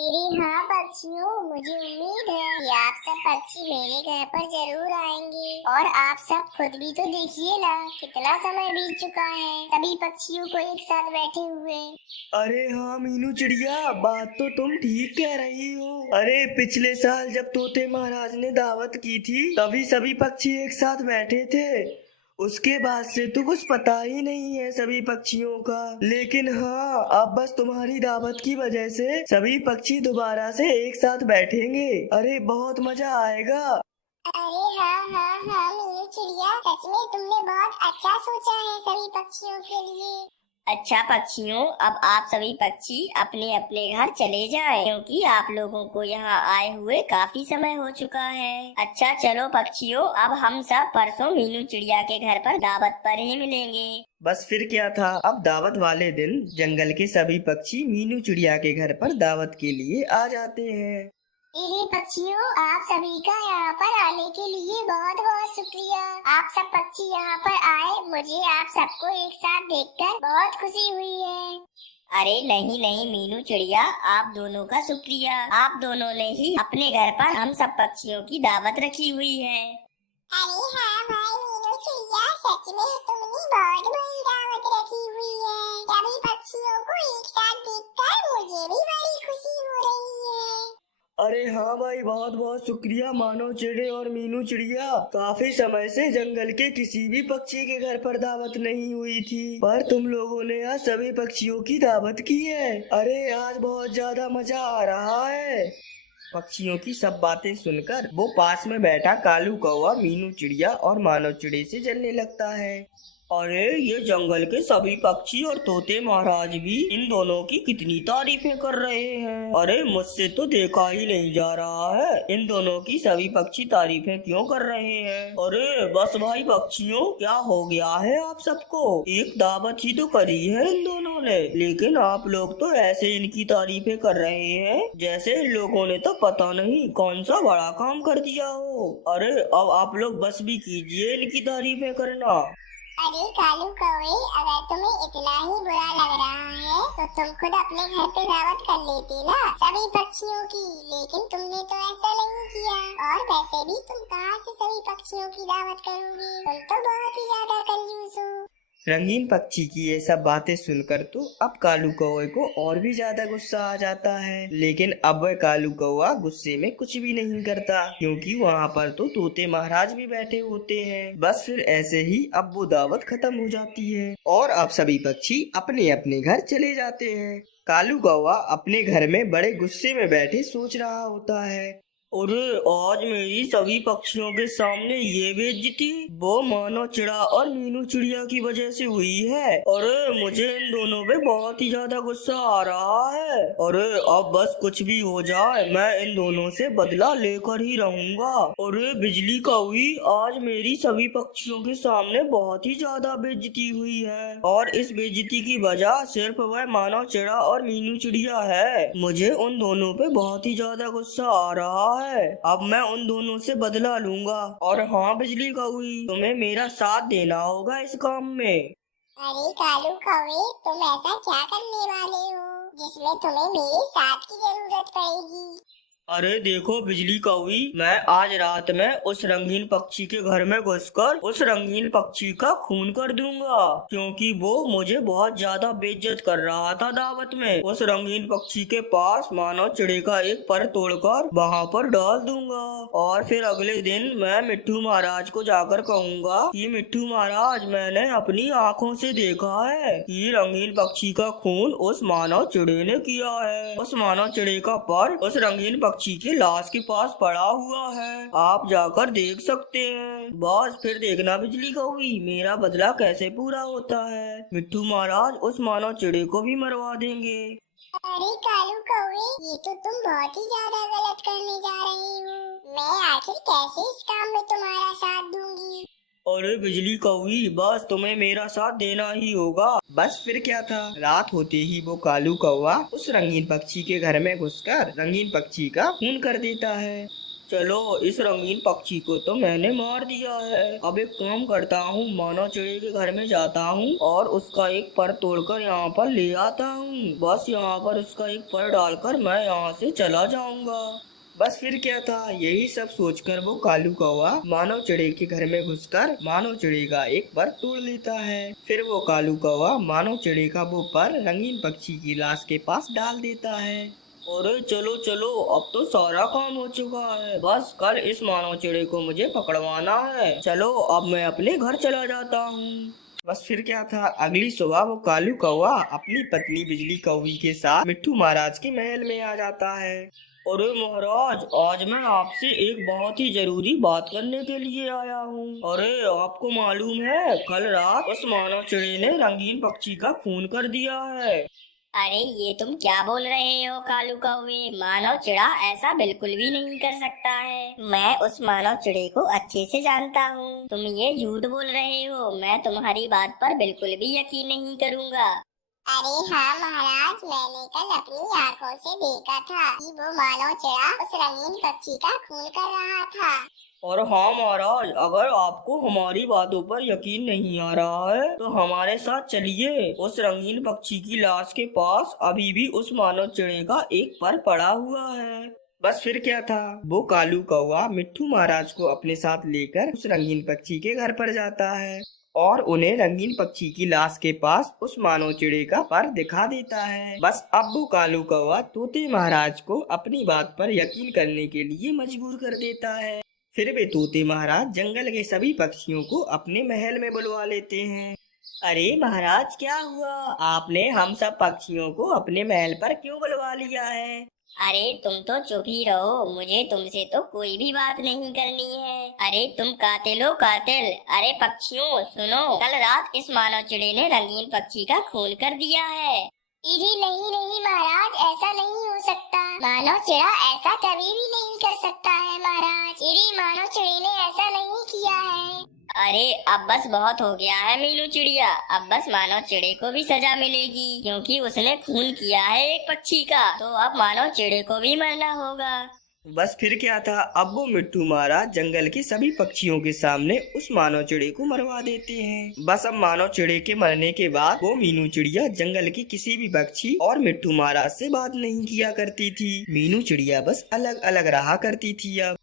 अरे हाँ पक्षियों, मुझे उम्मीद है कि आप सब पक्षी मेरे घर पर जरूर आएंगे। और आप सब खुद भी तो देखिए ना, कितना समय बीत चुका है सभी पक्षियों को एक साथ बैठे हुए। अरे हाँ मीनू चिड़िया, बात तो तुम ठीक कह रही हो। अरे पिछले साल जब तोते महाराज ने दावत की थी तभी सभी पक्षी एक साथ बैठे थे। उसके बाद से तो कुछ पता ही नहीं है सभी पक्षियों का। लेकिन हाँ, अब बस तुम्हारी दावत की वजह से सभी पक्षी दोबारा से एक साथ बैठेंगे। अरे बहुत मजा आएगा। अरे हाँ हाँ हाँ मीनू चिड़िया, सच में तुमने बहुत अच्छा सोचा है सभी पक्षियों के लिए। अच्छा पक्षियों, अब आप सभी पक्षी अपने अपने घर चले जाएं, क्योंकि आप लोगों को यहाँ आए हुए काफी समय हो चुका है। अच्छा चलो पक्षियों, अब हम सब परसों मीनू चिड़िया के घर पर दावत पर ही मिलेंगे। बस फिर क्या था, अब दावत वाले दिन जंगल के सभी पक्षी मीनू चिड़िया के घर पर दावत के लिए आ जाते हैं। अरे पक्षियों, आप सभी का यहाँ पर आने के लिए बहुत बहुत शुक्रिया। आप सब पक्षी यहाँ पर आए, मुझे आप सबको एक साथ देखकर बहुत खुशी हुई है। अरे नहीं नहीं मीनू चिड़िया, आप दोनों का शुक्रिया। आप दोनों ने ही अपने घर पर हम सब पक्षियों की दावत रखी हुई है। अरे हाँ भाई मीनू चिड़िया, सच में तुमने बहुत बड़ी दावत रखी हुई है। सभी पक्षियों को एक साथ देखकर मुझे भी बड़ी खुशी हो रही है। अरे हाँ भाई, बहुत बहुत शुक्रिया मानव चिड़े और मीनू चिड़िया। काफी समय से जंगल के किसी भी पक्षी के घर पर दावत नहीं हुई थी, पर तुम लोगों ने आज सभी पक्षियों की दावत की है। अरे आज बहुत ज्यादा मजा आ रहा है। पक्षियों की सब बातें सुनकर वो पास में बैठा कालू कौवा, मीनू चिड़िया और मानव चिड़े से जलने लगता है। अरे ये जंगल के सभी पक्षी और तोते महाराज भी इन दोनों की कितनी तारीफें कर रहे हैं। अरे मुझसे तो देखा ही नहीं जा रहा है, इन दोनों की सभी पक्षी तारीफें क्यों कर रहे हैं। अरे बस भाई पक्षियों, क्या हो गया है आप सबको? एक दावत ही तो करी है इन दोनों ने, लेकिन आप लोग तो ऐसे इनकी तारीफें कर रहे हैं जैसे इन लोगों ने तो पता नहीं कौन सा बड़ा काम कर दिया हो। अरे अब आप लोग बस भी कीजिए इनकी तारीफें करना। अरे कालू कौवे, अगर तुम्हें इतना ही बुरा लग रहा है तो तुम खुद अपने घर पे दावत कर लेते ना सभी पक्षियों की। लेकिन तुमने तो ऐसा नहीं किया, और वैसे भी तुम कहाँ से सभी पक्षियों की दावत करोगी? तुम तो बहुत ही ज्यादा कंजूस हो। रंगीन पक्षी की ये सब बातें सुनकर तो अब कालू कौवे को और भी ज्यादा गुस्सा आ जाता है। लेकिन अब वह कालू कौवा गुस्से में कुछ भी नहीं करता, क्योंकि वहाँ पर तो तोते महाराज भी बैठे होते हैं। बस फिर ऐसे ही अब वो दावत खत्म हो जाती है और अब सभी पक्षी अपने अपने घर चले जाते हैं। कालू कौवा अपने घर में बड़े गुस्से में बैठे सोच रहा होता है। अरे आज मेरी सभी पक्षियों के सामने ये बेइज्जती वो मानव चिड़ा और मीनू चिड़िया की वजह से हुई है। अरे मुझे इन दोनों पे बहुत ही ज्यादा गुस्सा आ रहा है। अरे अब बस कुछ भी हो जाए, मैं इन दोनों से बदला लेकर ही रहूंगा। अरे बिजली कौवी, आज मेरी सभी पक्षियों के सामने बहुत ही ज्यादा बेइज्जती हुई है, और इस बेइज्जती की वजह सिर्फ वह मानव चिड़ा और मीनू चिड़िया है। मुझे उन दोनों पे बहुत ही ज्यादा गुस्सा आ रहा है। अब मैं उन दोनों से बदला लूंगा। और हाँ बिजली कौवी, तुम्हें मेरा साथ देना होगा इस काम में। अरे कालू कौवे, तुम ऐसा क्या करने वाले हो जिसमें तुम्हें मेरे साथ की जरूरत पड़ेगी? अरे देखो बिजली कौवी, मैं आज रात में उस रंगीन पक्षी के घर में घुसकर उस रंगीन पक्षी का खून कर दूंगा, क्योंकि वो मुझे बहुत ज्यादा बेइज्जत कर रहा था दावत में। उस रंगीन पक्षी के पास मानव चिड़े का एक पर तोड़कर वहाँ पर डाल दूंगा, और फिर अगले दिन मैं मिट्ठू महाराज को जाकर कहूँगा कि मिट्ठू महाराज, मैंने अपनी आँखों से देखा है कि रंगीन पक्षी का खून उस मानव चिड़े ने किया है। उस मानव चिड़े का पर उस रंगीन पक्षी के लाश के पास पड़ा हुआ है, आप जाकर देख सकते हैं। बस फिर देखना बिजली कौवी, मेरा बदला कैसे पूरा होता है। मिट्ठू महाराज उस मानव चिड़े को भी मरवा देंगे। अरे कालू कौवे, ये तो तुम बहुत ही ज्यादा गलत करने जा रहे हो। मैं आखिर कैसे इस काम में तुम्हारा साथ दूंगी? अरे बिजली कौवी, बस तुम्हें मेरा साथ देना ही होगा। बस फिर क्या था, रात होते ही वो कालू कौवा उस रंगीन पक्षी के घर में घुसकर रंगीन पक्षी का खून कर देता है। चलो इस रंगीन पक्षी को तो मैंने मार दिया है। अब एक काम करता हूँ, मानव चिड़े के घर में जाता हूँ और उसका एक पर तोड़कर यहाँ पर ले आता हूँ। बस यहाँ पर उसका एक पर डालकर मैं यहाँ से चला जाऊंगा। बस फिर क्या था, यही सब सोचकर वो कालू कौवा मानव चिड़े के घर में घुसकर मानव चिड़े का एक पर तोड़ लेता है। फिर वो कालू कौवा मानव चिड़े का वो पर रंगीन पक्षी की लाश के पास डाल देता है। अरे चलो चलो, अब तो सारा काम हो चुका है, बस कल इस मानव चिड़े को मुझे पकड़वाना है। चलो अब मैं अपने घर चला जाता हूँ। बस फिर क्या था, अगली सुबह वो कालू कौवा अपनी पत्नी बिजली कौवी के साथ मिट्ठू महाराज के महल में आ जाता है। अरे महाराज, आज मैं आपसे एक बहुत ही जरूरी बात करने के लिए आया हूँ। अरे आपको मालूम है, कल रात उस मानव चिड़े ने रंगीन पक्षी का खून कर दिया है। अरे ये तुम क्या बोल रहे हो कालू कौवे? मानव चिड़ा ऐसा बिल्कुल भी नहीं कर सकता है। मैं उस मानव चिड़े को अच्छे से जानता हूँ। तुम ये झूठ बोल रहे हो। मैं तुम्हारी बात पर बिल्कुल भी यकीन नहीं करूँगा। अरे हाँ महाराज, मैंने कल अपनी आंखों से देखा था कि वो मानव चिड़ा उस रंगीन पक्षी का खून कर रहा था। और हाँ महाराज, अगर आपको हमारी बातों पर यकीन नहीं आ रहा है तो हमारे साथ चलिए। उस रंगीन पक्षी की लाश के पास अभी भी उस मानव चिड़े का एक पर पड़ा हुआ है। बस फिर क्या था, वो कालू कौवा मिट्ठू महाराज को अपने साथ लेकर उस रंगीन पक्षी के घर पर जाता है और उन्हें रंगीन पक्षी की लाश के पास उस मानव चिड़े का पर दिखा देता है। बस अब वो कालू कौवा तोते महाराज को अपनी बात पर यकीन करने के लिए मजबूर कर देता है। फिर वे तोते महाराज जंगल के सभी पक्षियों को अपने महल में बुलवा लेते हैं। अरे महाराज, क्या हुआ? आपने हम सब पक्षियों को अपने महल पर क्यों बुलवा लिया है? अरे तुम तो चुप ही रहो, मुझे तुमसे तो कोई भी बात नहीं करनी है। अरे तुम कातिल हो कातिल। अरे पक्षियों सुनो, कल रात इस मानव चिड़े ने रंगीन पक्षी का खून कर दिया है। जी नहीं नहीं महाराज, ऐसा नहीं हो सकता। मानव चिड़ा ऐसा कभी भी नहीं कर सकता है महाराज। जी मानव चिड़े ने ऐसा नहीं किया है। अरे अब बस बहुत हो गया है मीनू चिड़िया। अब बस मानव चिड़े को भी सजा मिलेगी, क्योंकि उसने खून किया है एक पक्षी का। तो अब मानव चिड़े को भी मरना होगा। बस फिर क्या था, अब वो मिट्ठू महाराज जंगल के सभी पक्षियों के सामने उस मानव चिड़े को मरवा देते हैं। बस अब मानव चिड़े के मरने के बाद वो मीनू चिड़िया जंगल के किसी भी पक्षी और मिट्ठू महाराज से बात नहीं किया करती थी। मीनू चिड़िया बस अलग अलग रहा करती थी अब।